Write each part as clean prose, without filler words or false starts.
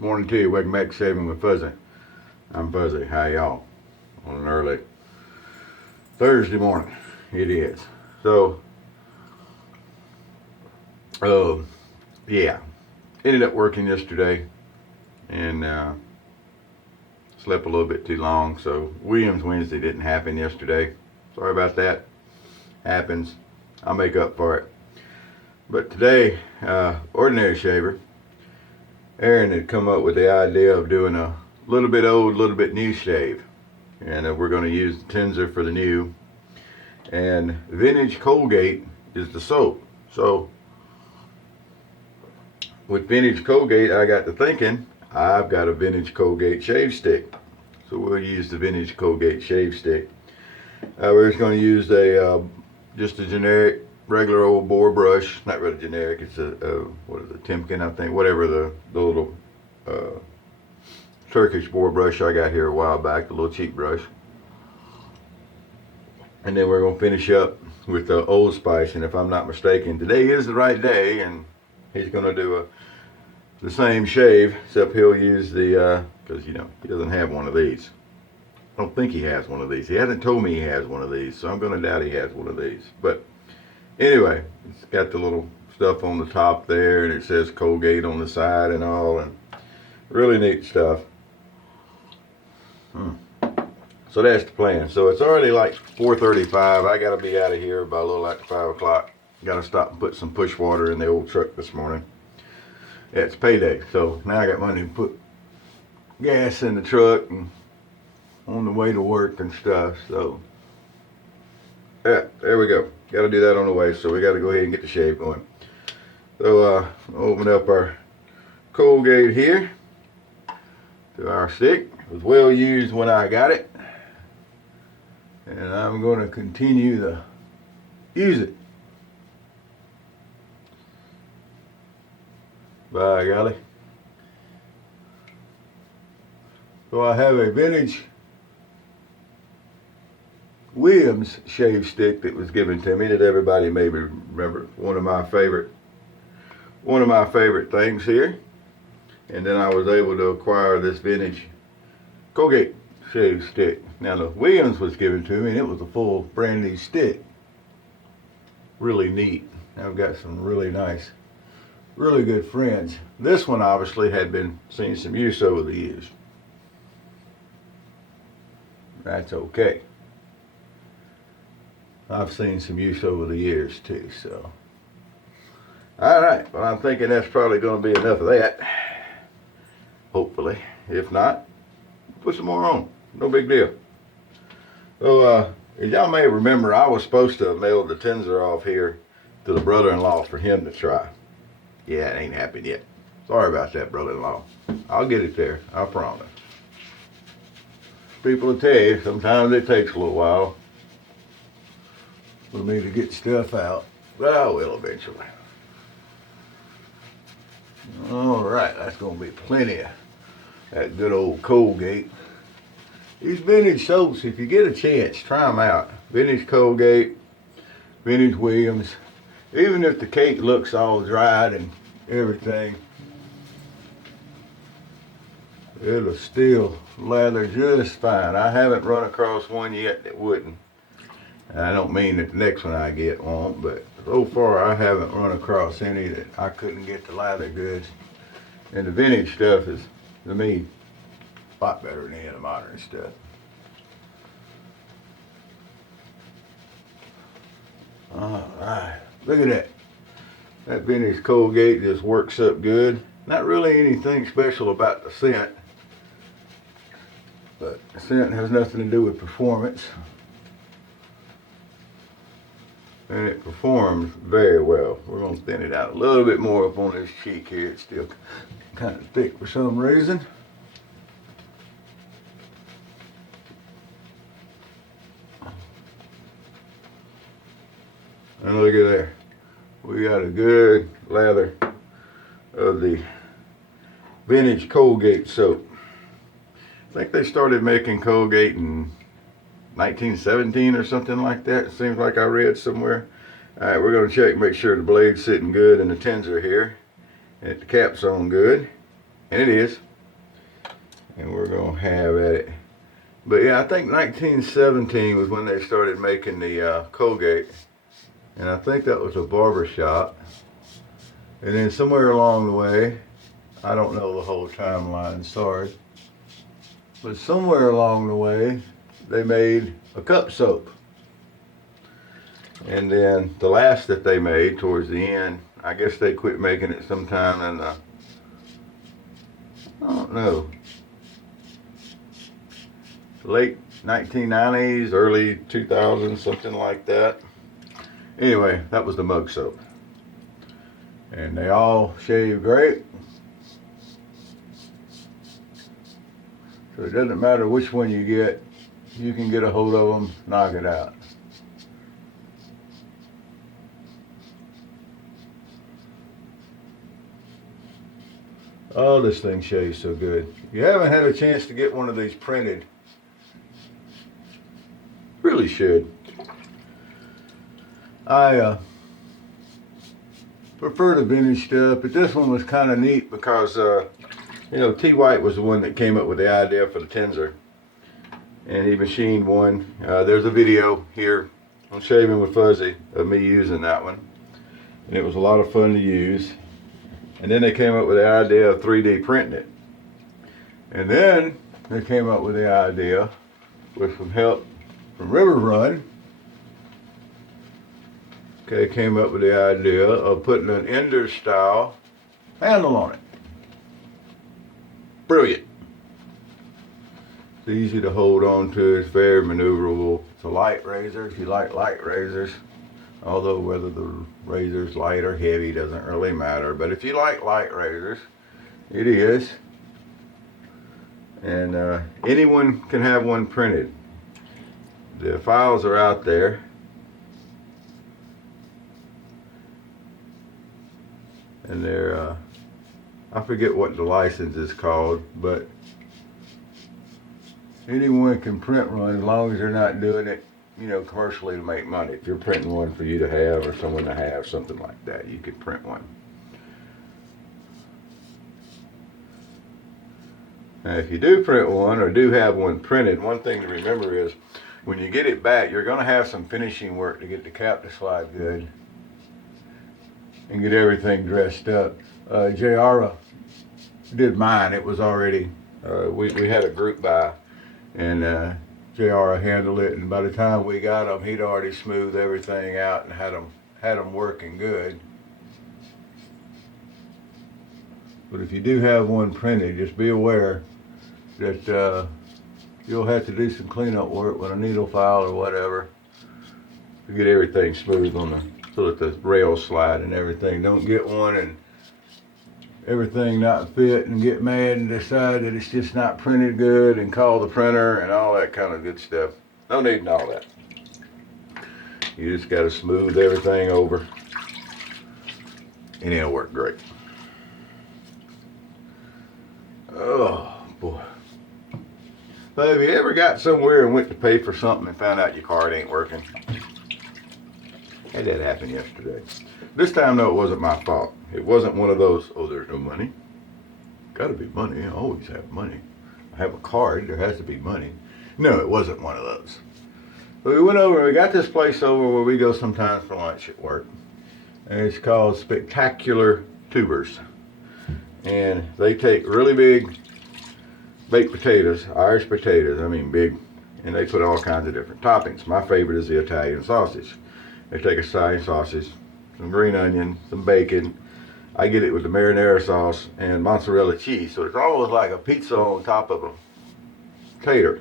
Morning to you. Welcome back to Shaving with Fuzzy. I'm Fuzzy. How y'all? On an early Thursday morning. It is. So, yeah. Ended up working yesterday and slept a little bit too long. So, Williams Wednesday didn't happen yesterday. Sorry about that. Happens. I'll make up for it. But today, ordinary shaver. Aaron had come up with the idea of doing a little bit old, little bit new shave. And we're going to use the TNNSER for the new. And vintage Colgate is the soap. So, with vintage Colgate, I got to thinking, I've got a vintage Colgate Shave Stick. So we'll use the vintage Colgate Shave Stick. We're just going to use just a generic, regular old boar brush. Not really generic. It's what is it, Timken, I think. Whatever the little Turkish boar brush I got here a while back, the little cheap brush. And then we're going to finish up with the Old Spice. And if I'm not mistaken, today is the right day, and he's going to do the same shave, except he'll use the, because he doesn't have one of these. I don't think he has one of these. He hasn't told me he has one of these, so I'm going to doubt he has one of these. But anyway, it's got the little stuff on the top there, and it says Colgate on the side and all, and really neat stuff. So that's the plan. So it's already like 4:35. I got to be out of here by a little after 5 o'clock. Got to stop and put some push water in the old truck this morning. Yeah, it's payday, so now I got money to put gas in the truck and on the way to work and stuff. So yeah, there we go. Got to do that on the way, so we got to go ahead and get the shave going. So open up our Colgate here to our stick. It was well used when I got it, and I'm going to continue to use it. By golly. So I have a vintage Williams shave stick that was given to me that everybody may remember. One of my favorite things here. And then I was able to acquire this vintage Colgate shave stick. Now the Williams was given to me, and it was a full brand new stick. Really neat. I've got some really nice, really good friends. This one obviously had been seeing some use over the years. That's okay. I've seen some use over the years too, so. Alright, well I'm thinking that's probably going to be enough of that. Hopefully. If not, put some more on. No big deal. So, as y'all may remember, I was supposed to have mailed the TNNSER off here to the brother-in-law for him to try. Yeah, it ain't happened yet. Sorry about that, brother-in-law. I'll get it there. I promise. People will tell you, sometimes it takes a little while for me to get stuff out, but I will eventually. Alright, that's going to be plenty of that good old Colgate. These vintage soaps, if you get a chance, try them out. Vintage Colgate, vintage Williams. Even if the cake looks all dried and everything, it'll still lather just fine. I haven't run across one yet that wouldn't. I don't mean that the next one I get won't, but so far I haven't run across any that I couldn't get the lather goods. And the vintage stuff is, to me, a lot better than any of the modern stuff. Alright, look at that. That vintage Colgate just works up good. Not really anything special about the scent, but the scent has nothing to do with performance. And it performs very well. We're going to thin it out a little bit more up on this cheek here. It's still kind of thick for some reason. And look at there. We got a good lather of the vintage Colgate soap. I think they started making Colgate in 1917 or something like that. It seems like I read somewhere. Alright, we're going to check, make sure the blade's sitting good and the TNNSER here. And the cap's on good. And it is. and we're gonna have at it. But yeah, I think 1917 was when they started making the Colgate, and I think that was a barber shop. And then somewhere along the way, I don't know the whole timeline, sorry, but somewhere along the way, they made a cup soap. And then the last that they made towards the end, I guess they quit making it sometime in the, I don't know, late 1990s, early 2000s, something like that. Anyway, that was the mug soap. And they all shave great. So it doesn't matter which one you get, you can get a hold of them, knock it out. Oh, this thing shaves so good. If you haven't had a chance to get one of these printed, really should. I prefer the vintage stuff, but this one was kind of neat because, you know, T. White was the one that came up with the idea for the TNNSER. And he machined one. There's a video here on Shaving with Fuzzy of me using that one. And it was a lot of fun to use. And then they came up with the idea of 3D printing it. And then they came up with the idea, with some help from River Run, okay, came up with the idea of putting an Ender style handle on it. Brilliant. It's easy to hold on to, it's very maneuverable. It's a light razor if you like light razors. Although whether the razor's light or heavy doesn't really matter. But if you like light razors, it is. And anyone can have one printed. The files are out there. And they're, I forget what the license is called, but anyone can print one as long as they're not doing it, you know, commercially to make money. If you're printing one for you to have or someone to have, something like that, you could print one. Now, if you do print one or do have one printed, one thing to remember is when you get it back, you're going to have some finishing work to get the cap to slide good and get everything dressed up. JR did mine. It was already, we had a group buy, and JR handled it, and by the time we got them, he'd already smoothed everything out and had them working good. But if you do have one printed, just be aware that you'll have to do some cleanup work with a needle file or whatever to get everything smooth on the, so that the rails slide and everything. Don't get one and everything not fit and get mad and decide that it's just not printed good and call the printer and all that kind of good stuff. No need in all that. You just got to smooth everything over and it'll work great. Oh boy. But have you ever got somewhere and went to pay for something and found out your card ain't working? Had that happen yesterday. This time though, it wasn't my fault. It wasn't one of those, oh, there's no money. Gotta be money, I always have money. I have a card, there has to be money. No, it wasn't one of those. But we went over, we got this place over where we go sometimes for lunch at work. And it's called Spectacular Tubers. And they take really big baked potatoes, Irish potatoes, I mean big, and they put all kinds of different toppings. My favorite is the Italian sausage. They take Italian sausage, some green onion, some bacon. I get it with the marinara sauce and mozzarella cheese. So it's almost like a pizza on top of a tater.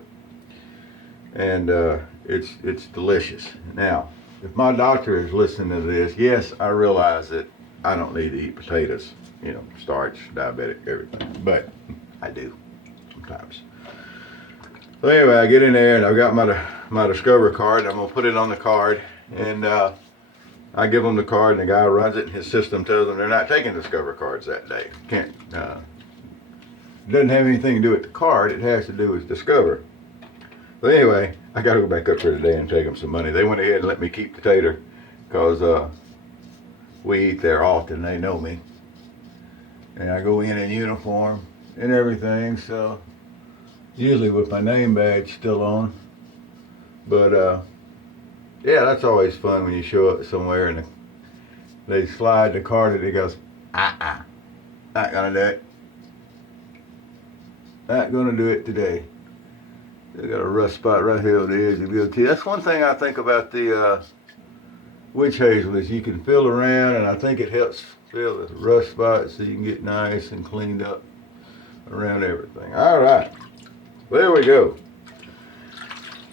And it's delicious. Now, if my doctor is listening to this, yes, I realize that I don't need to eat potatoes. You know, starch, diabetic, everything. But I do sometimes. So anyway, I get in there and I've got my Discover card. I'm going to put it on the card. And I give them the card, and the guy runs it, and his system tells them they're not taking Discover cards that day. Can't. It doesn't have anything to do with the card. It has to do with Discover. But anyway, I got to go back up there today and take them some money. They went ahead and let me keep the tater because we eat there often. They know me. And I go in uniform and everything, so usually with my name badge still on. But yeah, that's always fun when you show up somewhere and they slide the card and it goes, not gonna do it. Not gonna do it today. They got a rust spot right here on the edge of the goatee. That's one thing I think about the witch hazel is you can feel around, and I think it helps fill the rust spots so you can get nice and cleaned up around everything. All right, there we go.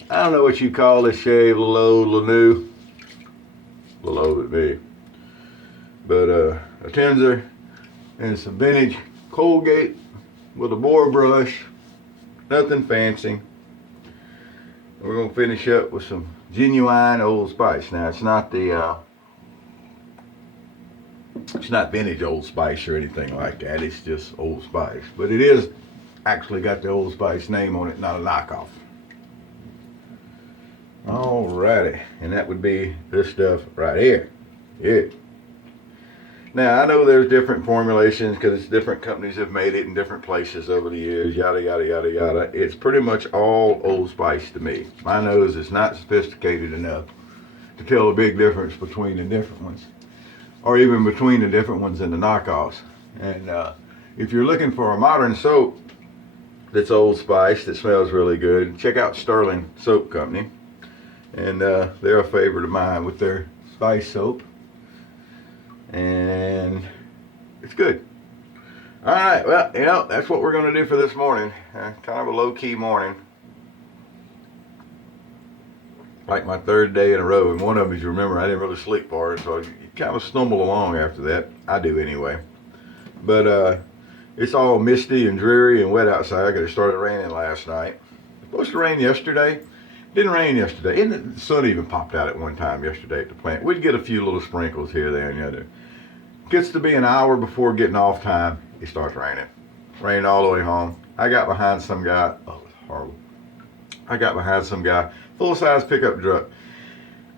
I don't know what you call this shave, a little old, a little new, a little old to me. But a TNNSER and some vintage Colgate with a boar brush, nothing fancy. We're gonna finish up with some genuine Old Spice. Now it's not it's not vintage Old Spice or anything like that. It's just Old Spice, but it is actually got the Old Spice name on it, not a knockoff. Alrighty, and that would be this stuff right here. Yeah. Now I know there's different formulations because different companies have made it in different places over the years. Yada yada yada yada. It's pretty much all Old Spice to me. My nose is not sophisticated enough to tell the big difference between the different ones, or even between the different ones and the knockoffs. And if you're looking for a modern soap that's Old Spice that smells really good, check out Sterling Soap Company. And they're a favorite of mine with their Spice soap. And it's good. All right, well, you know, that's what we're going to do for this morning. Kind of a low-key morning. Like my third day in a row. And one of them, as you remember, I didn't really sleep for it, so you kind of stumble along after that. I do anyway. But it's all misty and dreary and wet outside because it started raining last night. It was supposed to rain yesterday. Didn't rain yesterday. And the sun even popped out at one time yesterday at the plant. We'd get a few little sprinkles here, there, and the other. Gets to be an hour before getting off time, it starts raining. Rained all the way home. I got behind some guy. Oh, it's horrible. I got behind some guy, full-size pickup truck.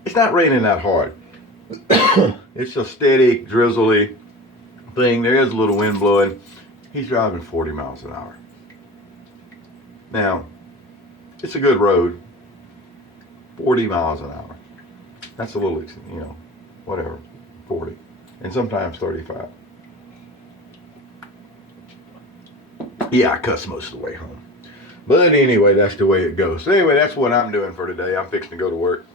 It's not raining that hard. It's a steady, drizzly thing. There is a little wind blowing. He's driving 40 miles an hour. Now, it's a good road. 40 miles an hour. That's a little, you know, whatever, 40. And sometimes 35. Yeah, I cuss most of the way home. But anyway, that's the way it goes. So anyway, that's what I'm doing for today. I'm fixing to go to work.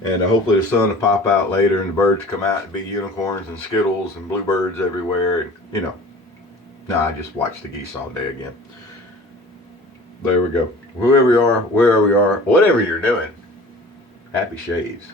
And hopefully the sun will pop out later and the birds come out and be unicorns and skittles and bluebirds everywhere. And, you know, I just watched the geese all day again. There we go. Whoever you are, wherever you are, whatever you're doing, happy shaves.